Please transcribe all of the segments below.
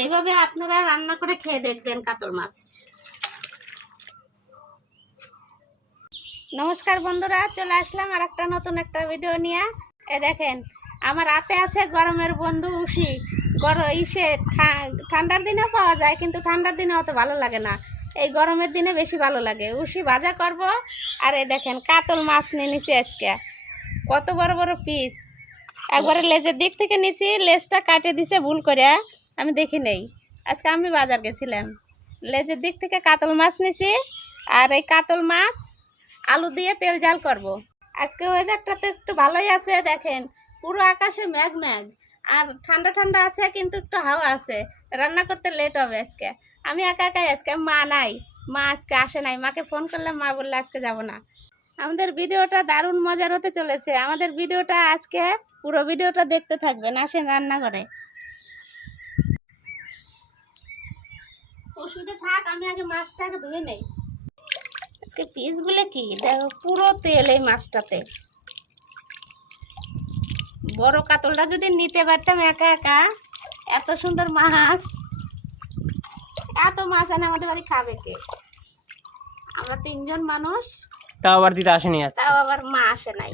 এইভাবে আপনারা রান্না করে খেয়ে দেখবেন কাতল মাছ। নমস্কার বন্ধুরা, চলে আসলাম আর একটা নতুন একটা ভিডিও নিয়ে। এ দেখেন আমার হাতে আছে গরমের বন্ধু উশি। ঠান্ডার দিনেও পাওয়া যায়, কিন্তু ঠান্ডার দিনে অত ভালো লাগে না, এই গরমের দিনে বেশি ভালো লাগে। উশি ভাজা করব। আর এই দেখেন কাতল মাছ নিয়ে নিছি আজকে, কত বড় বড় পিস। একবারে লেজের দিক থেকে নিছি, লেজটা কাটে দিছে ভুল করে, আমি দেখি নেই। আজকে আমি বাজার গেছিলাম, লেজের দিক থেকে কাতল মাছ নিছি। আর এই কাতল মাছ আলু দিয়ে তেল ঝাল করব। আজকে ওয়েদারটা তো একটু ভালোই আছে, দেখেন পুরো আকাশে মেঘ মেঘ, আর ঠান্ডা ঠান্ডা আছে, কিন্তু একটু হাওয়া আছে। রান্না করতে লেট হবে আজকে। আমি একা একাই আজকে, মা নাই, মা আজকে আসে নাই। মাকে ফোন করলাম, মা বললে আজকে যাব না। আমাদের ভিডিওটা দারুণ মজার হতে চলেছে। আমাদের ভিডিওটা আজকে পুরো ভিডিওটা দেখতে থাকবেন। আসেন রান্না করে। ওষুধে থাক, আমি আগে মাছটাকে ধুয়ে নেই। আজকে পিসগুলো কি দেখো, পুরো তেল এই মাছটাতে। বড় কাতলটা যদি নিতে পারতাম একা একা, এত সুন্দর মাছ, এত মাছ আনে আমাদের বাড়ি খাবে কে? আমরা তিনজন মানুষ, তাও আবার দিতে আসেনি, তাও আবার মা আসে নাই।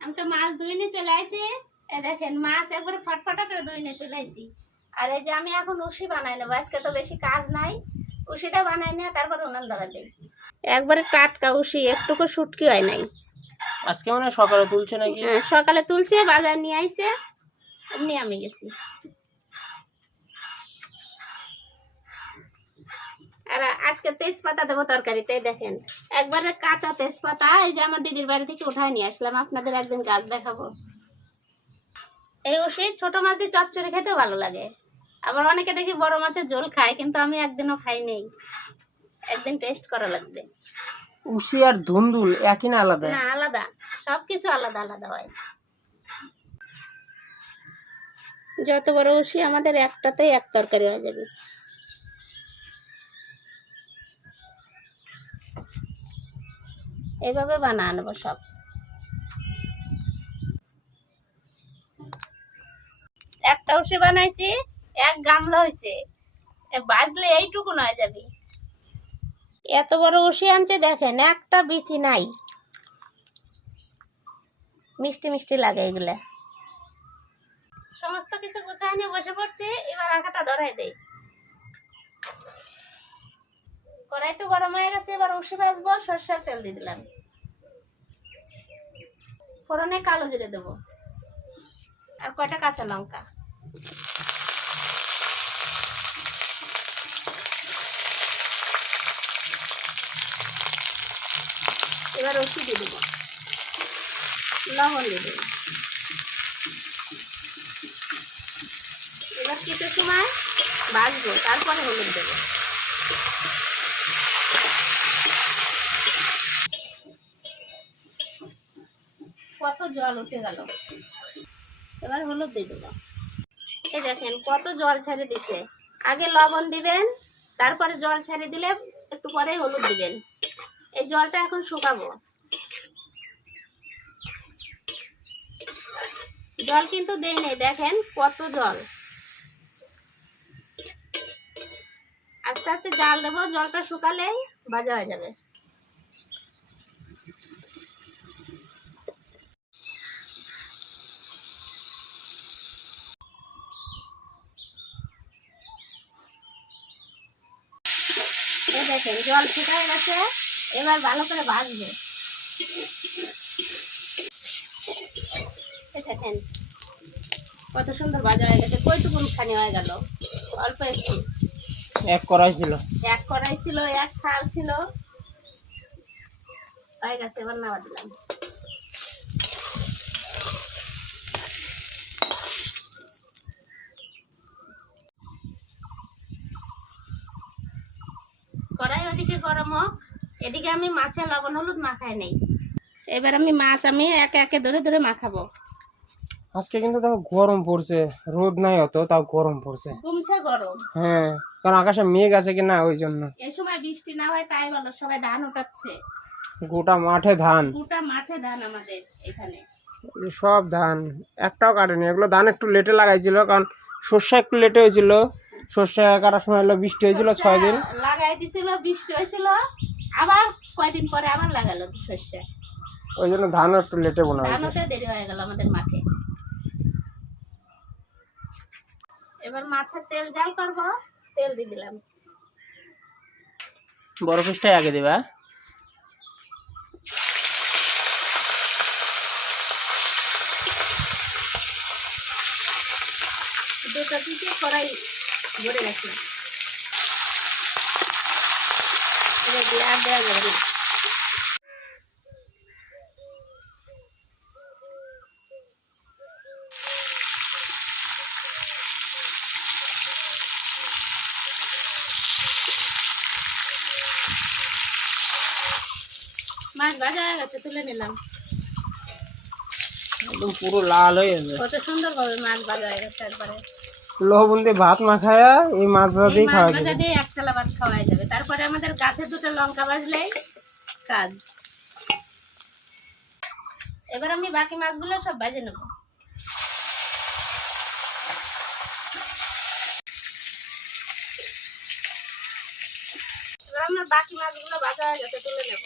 আমি তো মাছ ধুয়ে নিয়ে চলে আসছি। দেখেন মাছ একবারে ফটফটা করে ধুয়ে নিয়ে চলে আসছি। আর এই যে আমি এখন উশি বানাই নেবো, আজকে তো বেশি কাজ নাই। উশিটা বানাই নিয়ে তারপর উনান ধরা দিই। একবারে টাটকা উশি, একটুকু শুটকি হয় নাই। আজকে মানে সকালে তুলছে নাকি? হ্যাঁ, সকালে তুলছে, বাজার নিয়ে আইছে, এমনি আমি গেছি। আর আজকে তেজপাতা দেবো তরকারিতে। দেখেন একবারে কাঁচা তেজপাতা, এই যে আমার দিদির বাড়ি থেকে উঠায় নিয়ে আসলাম, আপনাদের একদিন গাছ দেখাবো। এই উশি ছোট মাছ দিয়ে চচ্চড়ি খেতেও ভালো লাগে। আবার অনেকে দেখি বড় মাছের ঝোল খায়, কিন্তু আমি একদিনও খাই নেই। একদিন টেস্ট করা লাগবে। উশি আর ধুন্দুল একই না আলাদা? না, আলাদা, সবকিছু আলাদা আলাদা হয়। যত বড় উশি আমাদের একটাতেই এক তরকারি হয়ে যাবে। এইভাবে বানা আনবো সব। একটা উশি বানাইছি, এক গামলা হয়েছে, বাজলে এইটুকু নয় যাবে। এত বড় উশি আনছে, দেখেন একটা বিচি নাই। মিষ্টি মিষ্টি লাগে এগুলা। সমস্ত কিছু গুছাই নিয়ে বসে পড়ছি, এবার আঁকাটা ধরাই দেই। কড়াই তো গরম হয়ে গেছে, এবার উশি ভাজবো। সরষের তেল দিয়ে দিলাম, ফোড়নে কালো জিরে দেবো, আর কয়টা কাঁচা লঙ্কা। এবার উশি দিয়ে দেবো, লবণ দিয়ে দেবো। এবার কিছু সময় ভাজবো, তারপরে হলুদ দেবো। কত জল উঠে গেল, এবার হলুদ দিয়ে দেবো। এই দেখেন কত জল ছেড়ে দিছে। আগে লবণ দিবেন, তারপরে জল ছেড়ে দিলে একটু পরে হলুদ দিবেন। এই জলটা এখন শুকাবো। জল কিন্তু দেই নেই, দেখেন কত জল। আস্তে আস্তে জাল দেবো, জলটা শুকালেই ভাজা হয়ে যাবে। এই দেখেন জল শুকায় গেছে, এবার ভালো করে ভাজবে। দেখেন কত সুন্দর ভাজা হয়ে গেছে। কয়টুকুন খানি হয়ে গেল, অল্প একটু। এক কড়াই ছিল, এক কড়াই ছিল, এক থাল ছিল, হয়ে গেছে। এবার নামা দিলাম। কড়াই ওদিকে গরম হোক, এদিকে আমি মাছে লবণ হলুদ মাখাই নেই। এবার আমি মাছ একে একে ধরে ধরে মাখাবো। আজকে কিন্তু দেখো গরম পড়ছে, রোদ নাই অত, তাও গরম পড়ছে। কমছে গরম। হ্যাঁ, কারণ আকাশে মেঘ আছে কি না, ওই জন্য। এই সময় বৃষ্টি না হয় তাই ভালো, সবাই ধান উঠাচ্ছে। গোটা মাঠে ধান। গোটা মাঠে ধান আমাদের এখানে। এই সব ধান একটাও কাটেনি, এগুলো ধান একটু লেটে লাগাইছিল, কারণ সর্ষে একটু লেটে হয়েছিল। সর্ষে কাটার সময় হলো বৃষ্টি হয়েছিল 6 দিন, লাগাই দিছিল, বৃষ্টি হয়েছিল, আবার কয়দিন পরে আবার লাগালো শস্য। ওই জন্য ধানও একটু লেটে বোনা হয়েছে। ধানতে দেরি হয়ে গেল আমাদের মাঠে। এবার মাছের তেল জাল করব, তেল দিয়ে দিলাম। বড় পিসটাই আগে দিবা। দুটো দিকে কড়াই ভরে রাখলাম, এবার দিয়ে আর দেওয়া যাবে না। মাছ ভাজা হয়ে গেছে, তুলে নিলাম। একদম পুরো লাল হয়ে গেছে। কত সুন্দর ভাবে মাছ ভাজা হয়ে গেছে একবারে। লবণ দিয়ে ভাত মাখায়া এই মাছ ভাজা দিয়ে খাওয়া মাছ ভাজা যাবে। দিয়ে এক থালা ভাত খাওয়া যাবে। তারপরে আমাদের গাছে দুটো লঙ্কা ভাজলেই কাজ। এবার আমি বাকি মাছগুলো সব ভাজে নেব। এবার আমার বাকি মাছগুলো ভাজা হয়ে গেছে, তুলে নেব।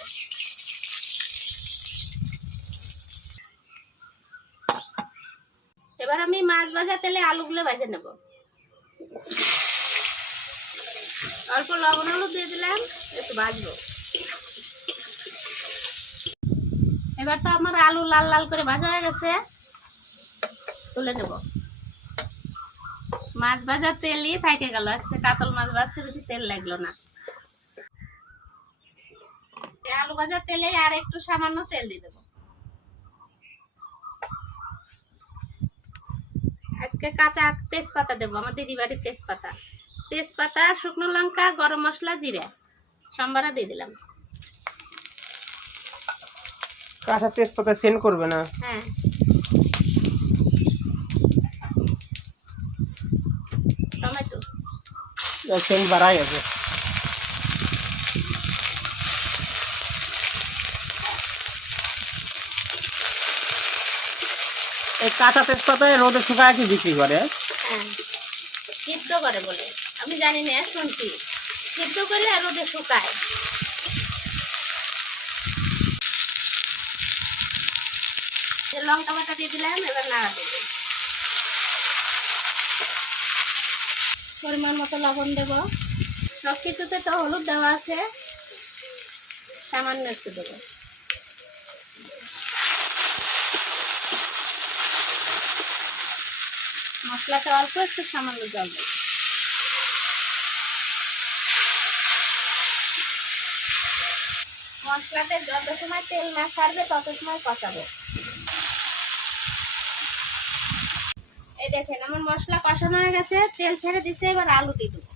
এবার আমি মাছ ভাজা তেলে আলুগুলো ভেজে নেব। অল্প লবণ হলুদ দিয়ে দিলাম, একটু ভাজবো। এবার তো আমার আলু লাল লাল করে ভাজা হয়ে গেছে, তুলে নেব। মাছ ভাজার তেলই থেকে গেল, আজকে কাতল মাছ ভাজতে বেশি তেল লাগলো না। আলু ভাজার তেলে আর একটু সামান্য তেল দিয়ে দেবো। আজকে কাঁচা তেজপাতা দেবো, আমার দিদি বাড়ির তেজপাতা। তেজপাতা, শুকনো লঙ্কা, গরম মশলা, জিরা সম্বারা দিয়ে দিলাম। কাঁচা তেজপাতা সেন্ড করবে না? হ্যাঁ, টমেটো সেন্ড বাড়াই গেছে। এই কাঁচা তেজপাতা রোদে শুকায় কি বিক্রি করে? হ্যাঁ, সিদ্ধ করে বলে, আমি জানি না, শুনছি সিদ্ধ করে আর রোদে শুকায়। লঙ্কা বাটা দিয়ে দিলাম, এবার নাড়া দেব। পরিমাণ মতো লবণ দেব। সব কিছুতে তো হলুদ দেওয়া আছে, সামান্য একটু দেবো। মশলাতে অল্প একটু সামান্য জল দেবো। মশলাতে যত সময় তেল না ছাড়বে তত সময় কষাবো। এই দেখেন আমার মশলা কষানো হয়ে গেছে, তেল ছেড়ে দিচ্ছে। এবার আলু দিয়ে দেবো।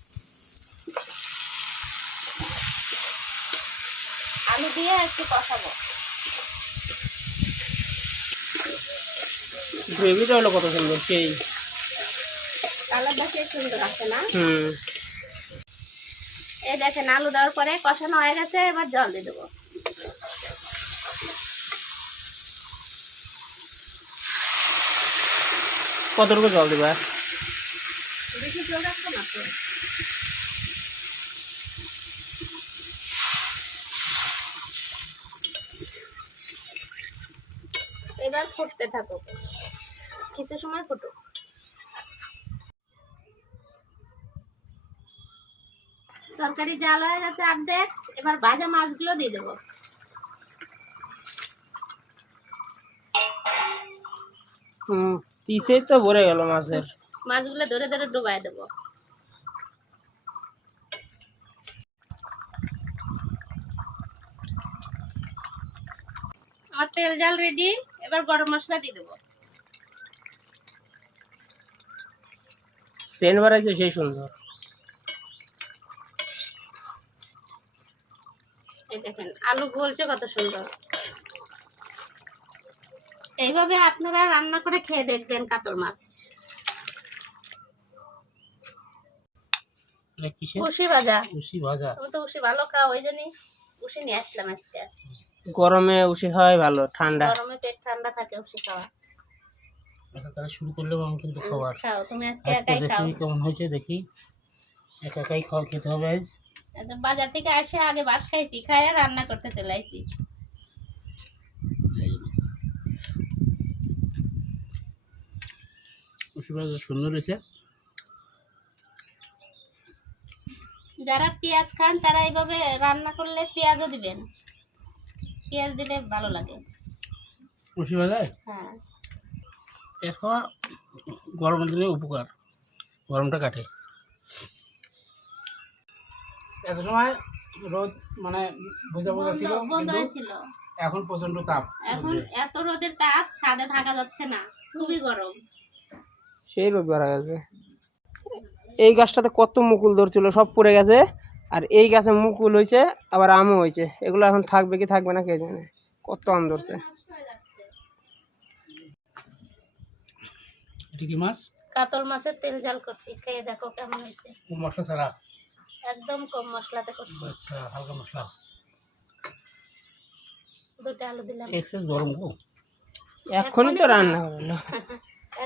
আলু দিয়ে একটু কষাবো। গ্রেভিটা হলো কত সুন্দর, সেই কালারটা সেই সুন্দর আছে না? হুম। এই দেখেন আলু দেওয়ার পরে কষানো হয়ে গেছে, এবার জল দিয়ে দেবো। কতটুকু জল দিবা? বেশি জল রাখবো না তো। এবার ফুটতে থাকো, কিছু সময় ফুটো। তরকারি জাল হয়ে গেছে অর্ধেক, এবার ভাজা মাছগুলো দিয়ে দেবো। পিসেই তো ভরে গেল মাছের। মাছগুলো ধরে ধরে ডুবাই দেবো। আমার তেল জাল রেডি, এবার গরম মশলা দিয়ে দেবো। সেন্ট বাড়াইছে সেই সুন্দর। এই দেখেন আলু গলছে কত সুন্দর। এইভাবে আপনারা রান্না করে খেয়ে দেখবেন কাতল মাছ। উশি ভাজা, উশি ভাজা। তুমি তো উশি ভালো খাও, ওই জন্যই উশি নিয়ে আসলাম আজকে। গরমে উষি খাওয়াই ভালো, ঠান্ডা। গরমে পেট ঠান্ডা থাকে উষি খাওয়া। আচ্ছা তাহলে শুরু করলেও আমি কিন্তু খাবার। খাও, তুমি আজকে আজকে একাই খাও। রেসিপি কেমন হয়েছে দেখি। একাই খাওয়া খেতে হবে আজ। আচ্ছা, বাজার থেকে আসে আগে ভাত খাইছি, খাই আর রান্না করতে চলে আইছি। সুন্দর হয়েছে। যারা পেঁয়াজ খান তারা এইভাবে রান্না করলে পেঁয়াজও দিবেন, পেঁয়াজ দিলে ভালো লাগে। খুশি হয়ে যায়। হ্যাঁ, পেঁয়াজ খাওয়া গরমের দিনে উপকার, গরমটা কাটে। এত সময় রোদ মানে বোঝা বোঝা ছিল, বন্ধ কিন্তু হয়েছিল। এখন প্রচন্ড তাপ। এখন এত রোদের তাপ, ছাদে থাকা যাচ্ছে না, খুবই গরম। সেই রোদ বাড়া গেছে। এই গাছটাতে কত মুকুল ধরছিল, সব পড়ে গেছে। আর এই গাছে মুকুল হয়েছে, আবার আমও হয়েছে। এগুলো এখন থাকবে কি থাকবে না কে জানে, কত আম ধরছে। এটা কি মাছ? কাতল মাছের তেল জাল করছি, খেয়ে দেখো কেমন হয়েছে। মশলা ছাড়া? একদম কম মশলাতে করছি। আচ্ছা, হালকা মশলা। দুটো আলু দিলাম। এক্সেস গরম গো। এখনই তো রান্না করলো।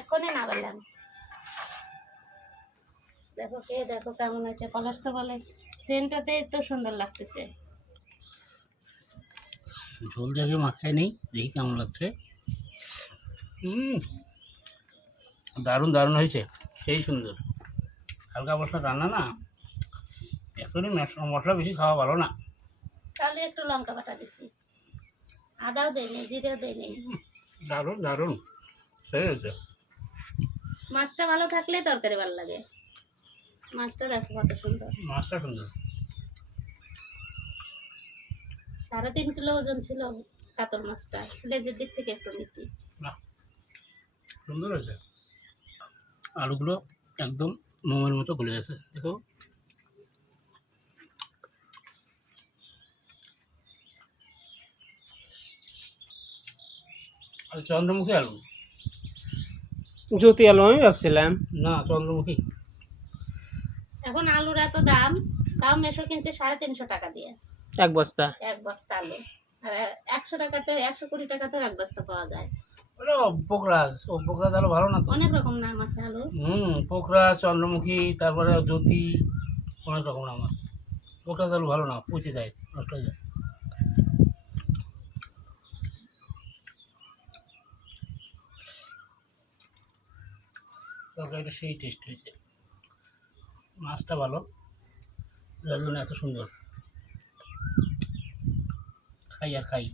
এখনই না বললাম। দেখো খেয়ে দেখো কেমন হয়েছে। পলাশ তো বলে সেন্টটাতে তো সুন্দর লাগতেছে। ঝোল দেখে মাখায় নেই, দেখি কেমন লাগছে। দারুণ দারুণ হয়েছে, সেই সুন্দর। হালকা মশলা রান্না না, অ্যাকচুয়ালি মশলা বেশি খাওয়া ভালো না। তাহলে একটু লঙ্কা বাটা দিচ্ছি, আদাও দেয়নি, জিরেও দেয়নি। দারুণ দারুণ, সেই হয়েছে। মাছটা ভালো থাকলে তরকারি ভালো লাগে। মাছটা দেখো কত সুন্দর। মাছটা সুন্দর। 3.5 কিলো ওজন ছিল কাতল মাছটা, লেজের দিক থেকে একটু নিছি। বাহ, সুন্দর হয়েছে। আলুগুলো একদম মোমের মতো গলে গেছে, দেখো। আর চন্দ্রমুখী আলু জ্যোতি আলু আমি ভাবছিলাম। না, চন্দ্রমুখী। এখন আলুর এত দাম, তাও মেশো কিনছে 350 টাকা দিয়ে এক বস্তা। এক বস্তা আলু। আর 100 টাকাতে, 120 টাকাতেও এক বস্তা পাওয়া যায়। ওটা পোকরাজ, ও পোকরাজ আলু ভালো না তো। অনেক রকম নাম আছে আলু। পোকরাজ, চন্দ্রমুখী, তারপরে জ্যোতি, অনেক রকম নাম আছে। পোকরাজ আলু ভালো না, পচে যায়, নষ্ট হয়ে যায়। তরকারিটা সেই টেস্ট হয়েছে, মাছটা ভালো, যার জন্য এত সুন্দর। খাই আর খাই।